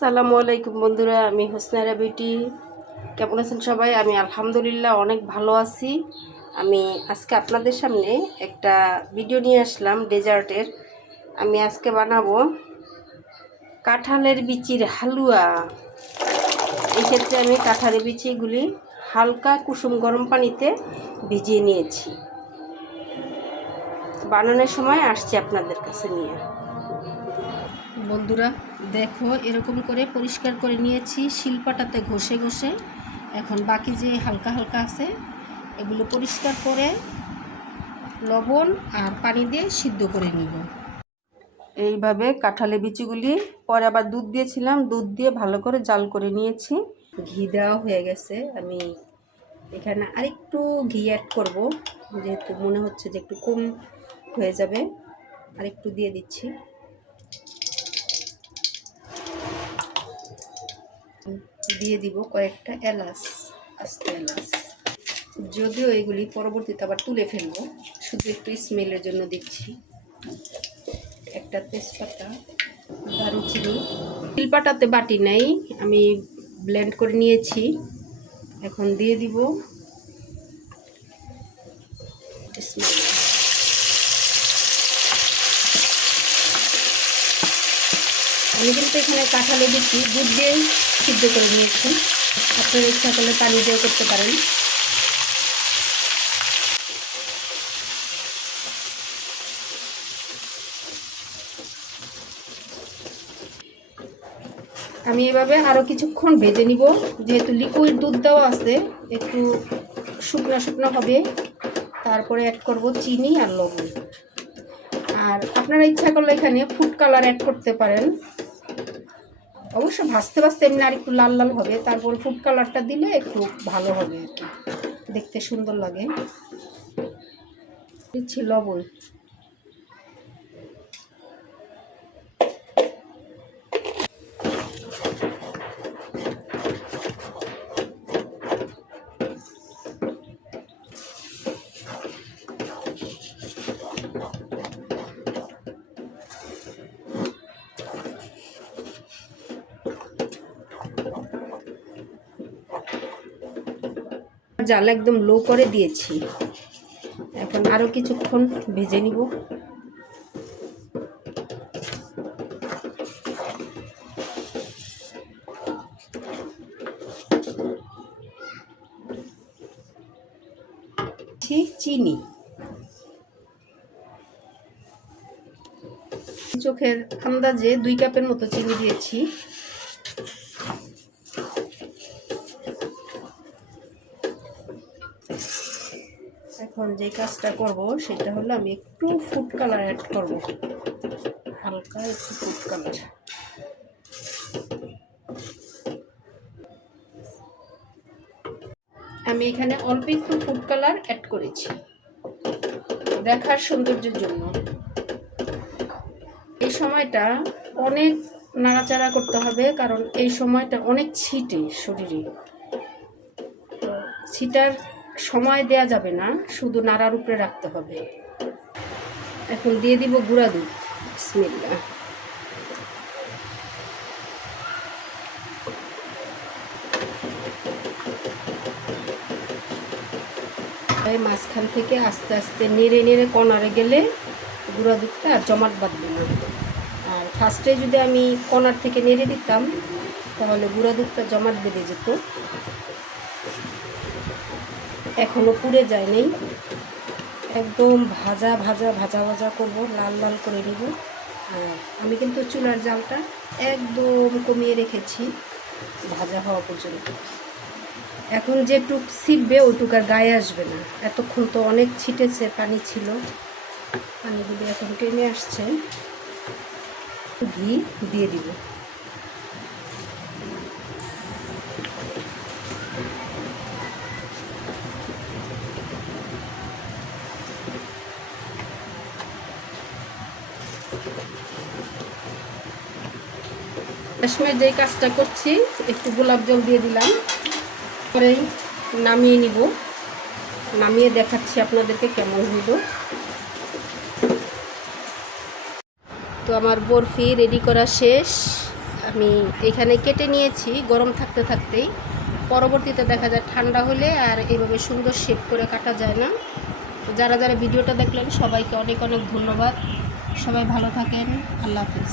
সালামু আলাইকুম বন্ধুরা, আমি হোসনারা বিউটি। কেমন আছেন সবাই? আমি আলহামদুলিল্লাহ অনেক ভালো আছি। আমি আজকে আপনাদের সামনে একটা ভিডিও নিয়ে আসলাম ডেজার্টের। আমি আজকে বানাবো কাঁঠালের বিচির হালুয়া। এই ক্ষেত্রে আমি কাঁঠালের বিচিগুলি হালকা কুসুম গরম পানিতে ভিজিয়ে নিয়েছি। বানানোর সময় আসছি আপনাদের কাছে নিয়ে। বন্ধুরা দেখো, এরকম করে পরিষ্কার করে নিয়েছি শিলপাটাতে ঘষে ঘষে। এখন বাকি যে হালকা হালকা আছে এগুলো পরিষ্কার করে লবণ আর পানি দিয়ে সিদ্ধ করে নিব। এইভাবে কাঁঠালের বিচিগুলি পরে আবার দুধ দিয়েছিলাম, দুধ দিয়ে ভালো করে জাল করে নিয়েছি। ঘি দেওয়া হয়ে গেছে। আমি এখানে আরেকটু ঘি অ্যাড করব, যেহেতু মনে হচ্ছে যে একটু কম হয়ে যাবে, আরেকটু দিয়ে দিচ্ছি। দিয়ে দিব কয়েকটা এলাচ, আস্ত এলাচ। যদিও এগুলি পরবর্তীতে আবার তুলে ফেলবো, শুধু একটু স্মেলের জন্য দিচ্ছি। একটা তেজপাতা, দারুচিনি। শিলপাটাতে বাটি নাই, আমি ব্লেন্ড করে নিয়েছি। এখন দিয়ে দিব আমি কিন্তু এখানে কাঁঠালে দিচ্ছি, দুধ দিয়ে সিদ্ধ করে নিয়েছি। আপনারা ইচ্ছা করলে পানি দিয়েও করতে পারেন। আমি এভাবে আরও কিছুক্ষণ ভেজে নিব, যেহেতু লিকুইড দুধ দেওয়া আছে, একটু শুকনো শুকনো হবে। তারপরে অ্যাড করব চিনি আর লবণ। আর আপনারা ইচ্ছা করলে এখানে ফুড কালার অ্যাড করতে পারেন। অবশ্য ভাজতে ভাজতে এমনি আর একটু লাল লাল হবে, তারপর ফুড কালারটা দিলে একটু ভালো হবে, দেখতে সুন্দর লাগে। দিচ্ছি লবণ। জাল একদম লো করে দিয়েছি। এখন আরও কিছুক্ষণ ভেজে নিব। চিনি, চোখের আন্দাজে 2 কাপের মতো চিনি দিয়েছি। এখন যে কাজটা করব সেটা হলো আমি একটু ফুড কালার অ্যাড করব, হালকা একটু ফুড কালার। আমি এখানে অল্প একটু ফুড কালার অ্যাড করেছি দেখার সৌন্দর্যের জন্য। এই সময়টা অনেক নাড়াচাড়া করতে হবে, কারণ এই সময়টা অনেক ছিটে শরীরে। ছিটার সময় দেয়া যাবে না, শুধু নাড়ার উপরে রাখতে হবে। এখন দিয়ে দিব গুঁড়া দুধ। বিসমিল্লাহ। মাঝখান থেকে আস্তে আস্তে নেড়ে নেড়ে কর্নারে গেলে গুঁড়া দুধটা জমাট বাঁধবে না। আর ফার্স্টে যদি আমি কর্নার থেকে নেড়ে দিতাম তাহলে গুঁড়া দুধটা জমাট বেঁধে যেত। এখনও পুড়ে যায়নি, একদম ভাজা ভাজা ভাজা ভাজা করব, লাল লাল করে নিব। আর আমি কিন্তু চুলার জালটা একদম কমিয়ে রেখেছি ভাজা হওয়া পর্যন্ত। এখন যেটুক ছিটবে ওইটুক আর গায়ে আসবে না। এতক্ষণ তো অনেক ছিটেছে, পানি ছিল, পানিগুলো এখন টেনে আসছে। ঘি দিয়ে দিব। শেষমেশ যেই কাজটা করছি, একটু গোলাপ জল দিয়ে দিলাম, পরেই নামিয়ে নিব। নামিয়ে দেখাচ্ছি আপনাদেরকে কেমন হইল। তো আমার বরফি রেডি করা শেষ। আমি এখানে কেটে নিয়েছি গরম থাকতে থাকতেই। পরবর্তীতে দেখা যায় ঠান্ডা হলে আর এভাবে সুন্দর শেপ করে কাটা যায় না। তো যারা যারা ভিডিওটা দেখলেন সবাইকে অনেক অনেক ধন্যবাদ। সবাই ভালো থাকেন। আল্লাহ হাফেজ।